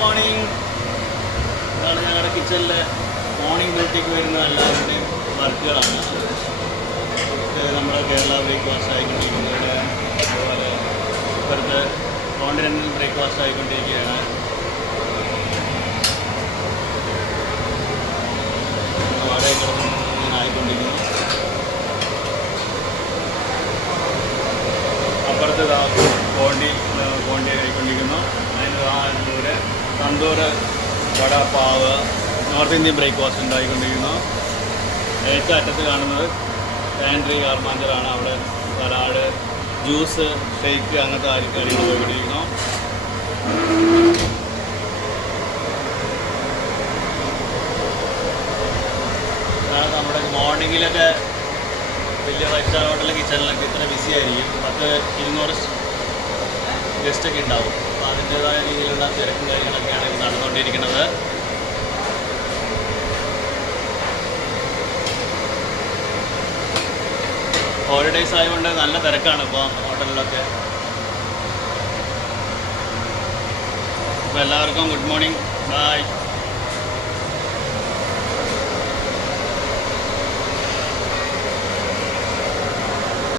Morning. ഇതാണ് ഞങ്ങളുടെ കിച്ചണിലെ morning ഡ്യൂട്ടിക്ക് വരുന്ന എല്ലാവരുടെയും വർക്കുകളാണ്. നമ്മുടെ കേരള ബ്രേക്ക്ഫാസ്റ്റ് ആയിക്കൊണ്ടിരിക്കുന്നത്, അതുപോലെ ഇപ്പോഴത്തെ കോണ്ടിനെൻ്റൽ ബ്രേക്ക്ഫാസ്റ്റ് ആയിക്കൊണ്ടിരിക്കുകയാണ്. വാടക കിടന്ന് ഇങ്ങനെ ആയിക്കൊണ്ടിരിക്കുന്നു. അപ്പുറത്ത് കോണ്ടി ആയിക്കൊണ്ടിരിക്കുന്നു. അതിന് ദൂരെ തന്തൂർ വട പാവ് നോർത്ത് ഇന്ത്യൻ ബ്രേക്ക്ഫാസ്റ്റ് ഉണ്ടായിക്കൊണ്ടിരിക്കുന്നു. ഏറ്റവും അറ്റത്ത് കാണുന്നത് പാൻട്രി കാർമാഞ്ചറാണ്. അവിടെ സലാഡ്, ജ്യൂസ്, ഷേക്ക് അങ്ങനത്തെ കാര്യങ്ങൾ പോയിക്കൊണ്ടിരിക്കുന്നു. അതാണ് നമ്മുടെ മോർണിംഗിലൊക്കെ വലിയ 5 സ്റ്റാർ ഹോട്ടലിലെ കിച്ചണിലൊക്കെ ഇത്ര ബിസി ആയിരിക്കും. 200 ഗസ്റ്റൊക്കെ ഉണ്ടാവും. അപ്പോൾ അതിൻ്റേതായ രീതിയിലുള്ള തിരക്കും കാര്യങ്ങളൊക്കെയാണ് ഇത് നടന്നുകൊണ്ടിരിക്കുന്നത്. ഹോളിഡേയ്സ് ആയതുകൊണ്ട് നല്ല തിരക്കാണ് ഇപ്പോൾ ഹോട്ടലിലൊക്കെ. അപ്പോൾ എല്ലാവർക്കും ഗുഡ് മോർണിംഗ്, ബൈ.